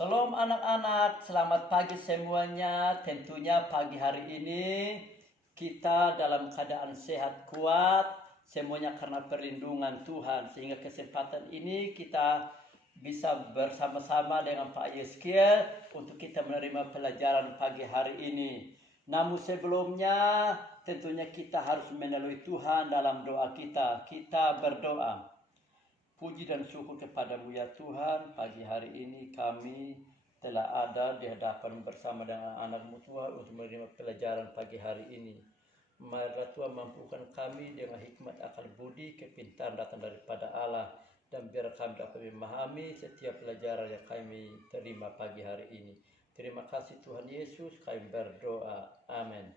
Shalom anak-anak, selamat pagi semuanya. Tentunya pagi hari ini kita dalam keadaan sehat kuat, semuanya karena perlindungan Tuhan. Sehingga kesempatan ini kita bisa bersama-sama dengan Pak Yeskiel untuk kita menerima pelajaran pagi hari ini. Namun sebelumnya tentunya kita harus melalui Tuhan dalam doa kita. Kita berdoa. Puji dan syukur kepadamu ya Tuhan, pagi hari ini kami telah ada di hadapan bersama dengan anak-Mu Tuhan untuk menerima pelajaran pagi hari ini. Marilah Tuhan mampukan kami dengan hikmat akal budi, kepintaran datang daripada Allah, dan biar kami dapat memahami setiap pelajaran yang kami terima pagi hari ini. Terima kasih Tuhan Yesus, kami berdoa. Amin.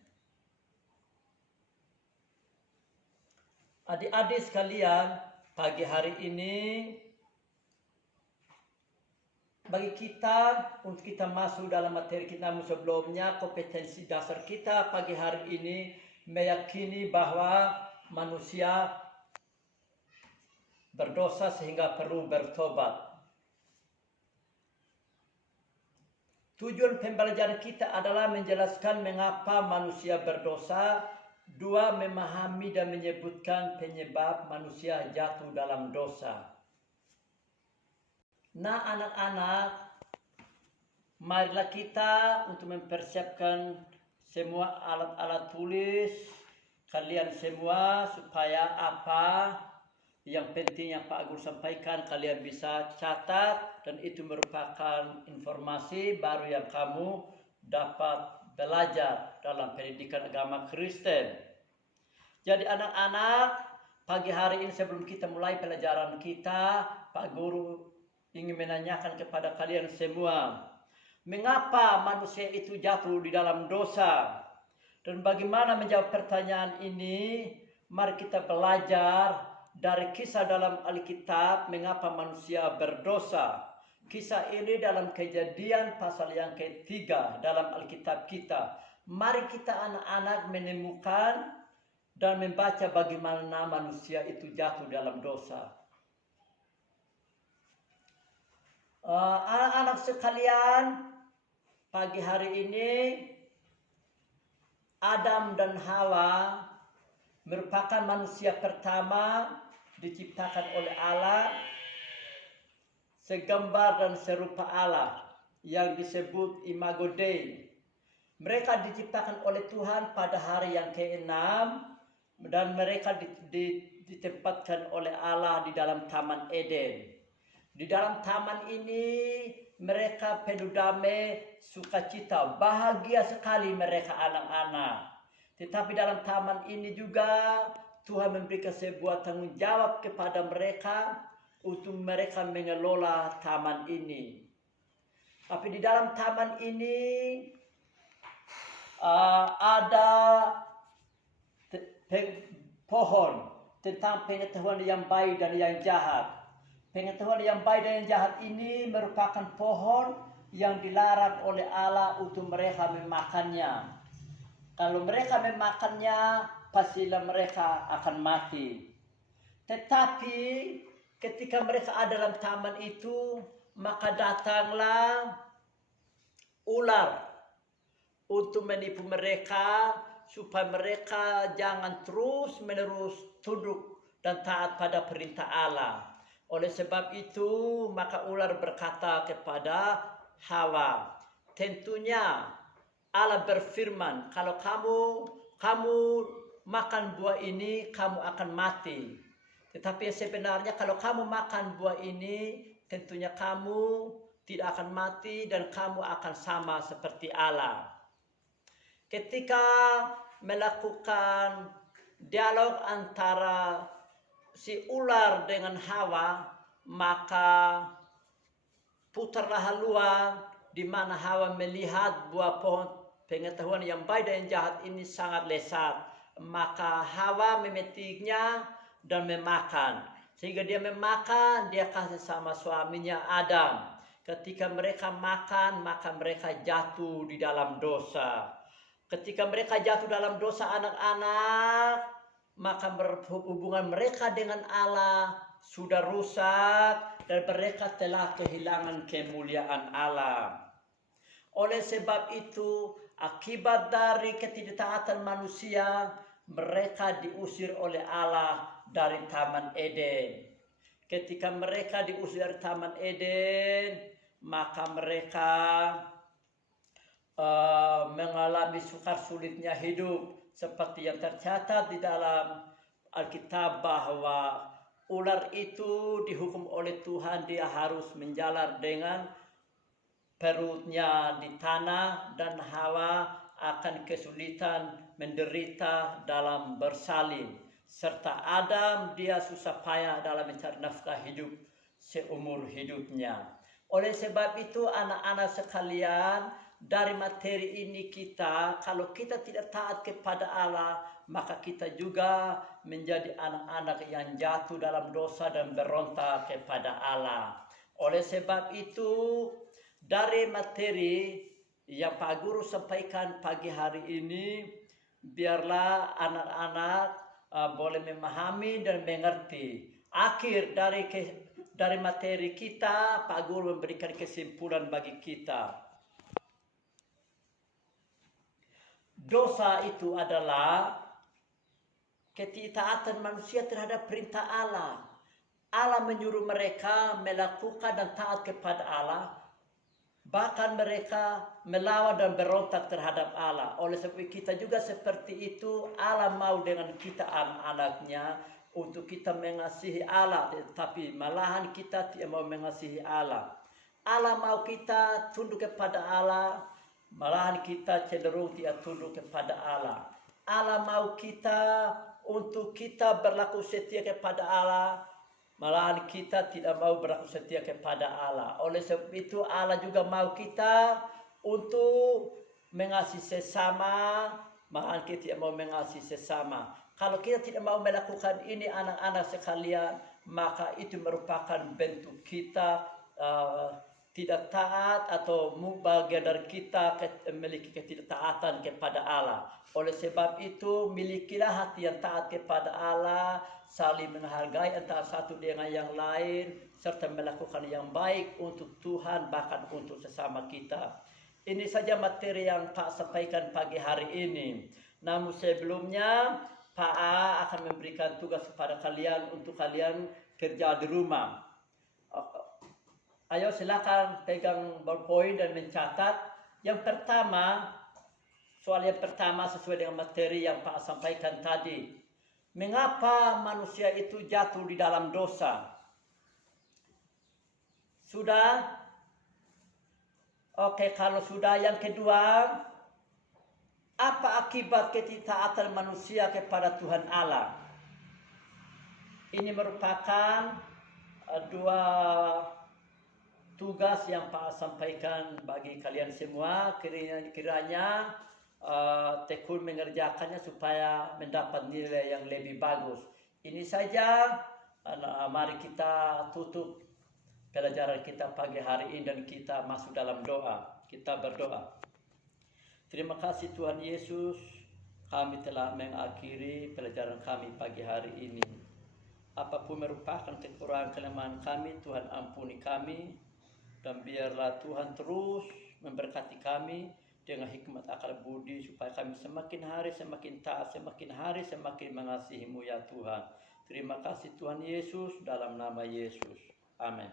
Adik-adik sekalian, pagi hari ini bagi kita untuk kita masuk dalam materi kita sebelumnya, kompetensi dasar kita pagi hari ini meyakini bahwa manusia berdosa sehingga perlu bertobat. Tujuan pembelajaran kita adalah menjelaskan mengapa manusia berdosa. Dua, memahami dan menyebutkan penyebab manusia jatuh dalam dosa. Nah anak-anak, marilah kita untuk mempersiapkan semua alat-alat tulis kalian semua supaya apa yang penting yang Pak Agus sampaikan kalian bisa catat, dan itu merupakan informasi baru yang kamu dapat belajar dalam pendidikan agama Kristen. Jadi anak-anak, pagi hari ini sebelum kita mulai pelajaran kita, Pak Guru ingin menanyakan kepada kalian semua, mengapa manusia itu jatuh di dalam dosa? Dan bagaimana menjawab pertanyaan ini? Mari kita belajar dari kisah dalam Alkitab mengapa manusia berdosa. Kisah ini dalam Kejadian pasal yang ketiga dalam Alkitab kita. Mari kita anak-anak menemukan dan membaca bagaimana manusia itu jatuh dalam dosa. Anak-anak sekalian, pagi hari ini Adam dan Hawa merupakan manusia pertama diciptakan oleh Allah, segambar dan serupa Allah yang disebut Imago Dei. Mereka diciptakan oleh Tuhan pada hari yang ke-6 dan mereka ditempatkan oleh Allah di dalam Taman Eden. Di dalam taman ini mereka penuh damai, sukacita, bahagia sekali mereka anak-anak. Tetapi dalam taman ini juga Tuhan memberikan sebuah tanggung jawab kepada mereka untuk mereka mengelola taman ini. Tapi di dalam taman ini ada pohon tentang pengetahuan yang baik dan yang jahat. Pengetahuan yang baik dan yang jahat ini merupakan pohon yang dilarang oleh Allah untuk mereka memakannya. Kalau mereka memakannya, pastilah mereka akan mati. Tetapi ketika mereka ada dalam taman itu, maka datanglah ular untuk menipu mereka supaya mereka jangan terus-menerus tunduk dan taat pada perintah Allah. Oleh sebab itu, maka ular berkata kepada Hawa, tentunya Allah berfirman, kalau kamu makan buah ini, kamu akan mati. Tetapi sebenarnya kalau kamu makan buah ini, tentunya kamu tidak akan mati dan kamu akan sama seperti Allah. Ketika melakukan dialog antara si ular dengan Hawa, maka putarlah haluan di mana Hawa melihat buah pohon pengetahuan yang baik dan yang jahat ini sangat lezat. Maka Hawa memetiknya dan memakan. Sehingga dia memakan, dia kasih sama suaminya Adam. Ketika mereka makan, maka mereka jatuh di dalam dosa. Ketika mereka jatuh dalam dosa anak-anak, maka hubungan mereka dengan Allah sudah rusak dan mereka telah kehilangan kemuliaan Allah. Oleh sebab itu, akibat dari ketidaktaatan manusia, mereka diusir oleh Allah dari Taman Eden. Ketika mereka diusir dari Taman Eden, maka mereka mengalami sukar sulitnya hidup, seperti yang tercatat di dalam Alkitab bahwa ular itu dihukum oleh Tuhan, dia harus menjalar dengan perutnya di tanah, dan Hawa akan kesulitan menderita dalam bersalin, serta Adam dia susah payah dalam mencari nafkah hidup seumur hidupnya. Oleh sebab itu anak-anak sekalian, dari materi ini kalau kita tidak taat kepada Allah, maka kita juga menjadi anak-anak yang jatuh dalam dosa dan berontak kepada Allah. Oleh sebab itu, dari materi yang Pak Guru sampaikan pagi hari ini, biarlah anak-anak boleh memahami dan mengerti. Akhir dari materi kita, Pak Guru memberikan kesimpulan bagi kita. Dosa itu adalah ketidaktaatan manusia terhadap perintah Allah. Allah menyuruh mereka melakukan dan taat kepada Allah, bahkan mereka melawan dan berontak terhadap Allah. Oleh sebab kita juga seperti itu. Allah mau dengan kita anak-anaknya untuk kita mengasihi Allah, tetapi malahan kita tidak mau mengasihi Allah. Allah mau kita tunduk kepada Allah, malahan kita cenderung tidak tunduk kepada Allah. Allah mau kita untuk kita berlaku setia kepada Allah, malahan kita tidak mau berlaku setia kepada Allah. Oleh sebab itu Allah juga mau kita untuk mengasihi sesama, malahan kita tidak mau mengasihi sesama. Kalau kita tidak mau melakukan ini anak-anak sekalian, maka itu merupakan bentuk kita tidak taat, atau bagian dari kita memiliki ketidaktaatan kepada Allah. Oleh sebab itu, milikilah hati yang taat kepada Allah, saling menghargai antara satu dengan yang lain, serta melakukan yang baik untuk Tuhan, bahkan untuk sesama kita. Ini saja materi yang Pak sampaikan pagi hari ini. Namun sebelumnya, Pak A akan memberikan tugas kepada kalian untuk kalian kerja di rumah. Ayo silakan pegang ballpoint dan mencatat. Yang pertama, soal yang pertama sesuai dengan materi yang Pak sampaikan tadi. Mengapa manusia itu jatuh di dalam dosa? Sudah? Oke, kalau sudah, yang kedua, apa akibat ketidaktaatan manusia kepada Tuhan Allah? Ini merupakan dua tugas yang Pak sampaikan bagi kalian semua. Kiranya tekun mengerjakannya supaya mendapat nilai yang lebih bagus. Ini saja. Mari kita tutup pelajaran kita pagi hari ini dan kita masuk dalam doa. Kita berdoa. Terima kasih Tuhan Yesus, kami telah mengakhiri pelajaran kami pagi hari ini. Apapun merupakan kekurangan kelemahan kami, Tuhan ampuni kami. Dan biarlah Tuhan terus memberkati kami dengan hikmat akal budi, supaya kami semakin hari semakin taat, semakin hari semakin mengasihi-Mu ya Tuhan. Terima kasih Tuhan Yesus, dalam nama Yesus. Amin.